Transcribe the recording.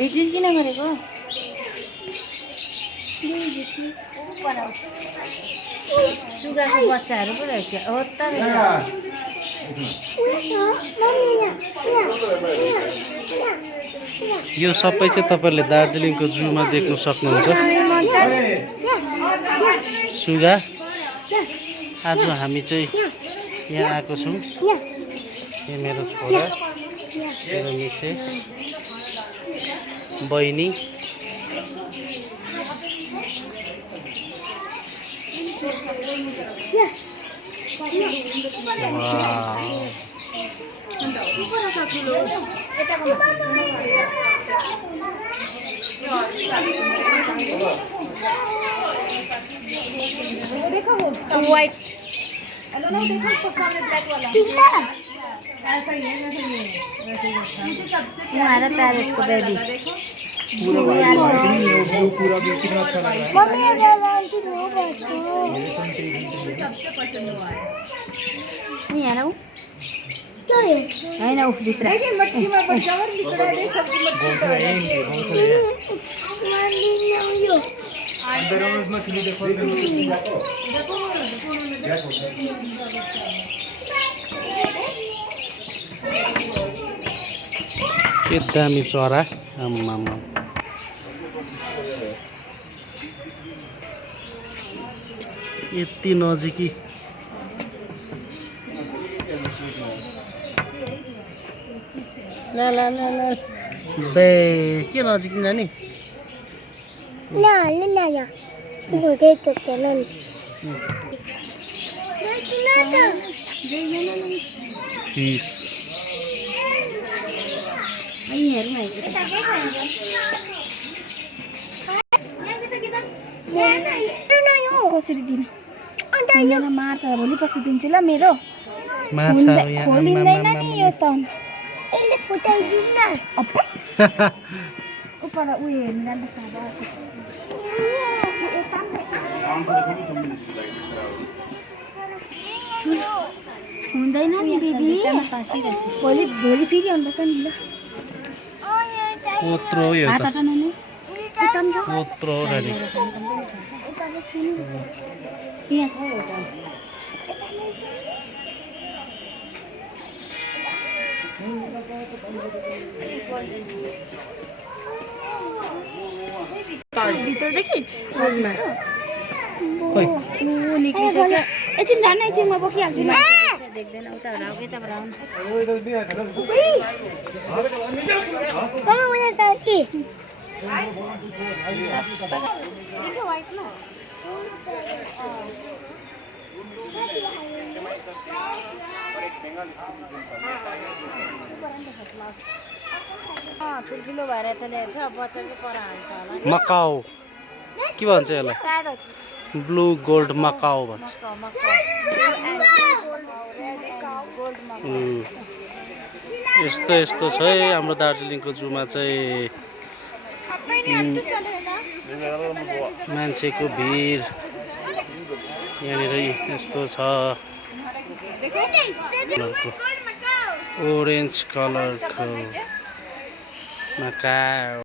Digit किन गरेको सुगाको बच्चाहरू पो रहेछ हो त यो सबै चाहिँ तपाईहरुले दार्जिलिङको जूमा देख्न सक्नुहुन्छ। सुगा आज हामी चाहिँ यहाँ आएको छौँ। यो मेरो छोरा, मेरो मिसेस, बहिनी, वाइट हमारा पैरेट को बेबी होइन भित्र के दामी चरा आम्मामा। यति नजिकी ला ला ला ला बे के नजिक नानी ला ला ला या मुझे तो चलन फिस कसरी दिनु अन्त मार्छ भोलि पछि दिन्छु ल मेरो माछा खोलिँदैन नि यो त यसले फुटाइदिनु न उपर उयो हेर्नु जान्छ हुँदैन नि बेबी भोलि भोलि फेरि आउँदैछ नि ल कोत्रो हो यो त कोत्रो हो नानी। भित्र देखिज निक्लिसक्यो एकछिन झन् एकछिन म बोकिहाल्छु ल देख्दैन उता यताबाट ठुल्ठुलो भएर त ल्याएछ बच्चा चाहिँ पर हाल्छ होला मकाउ के भन्छ यसलाई? ब्लू गोल्ड मकाउ भन्छ। यस्तो यस्तो छ है हाम्रो दार्जिलिङको जूमा चाहिँ मान्छेको भिड यहाँनिर यस्तो छ ओरेन्ज कलरको मकाउ।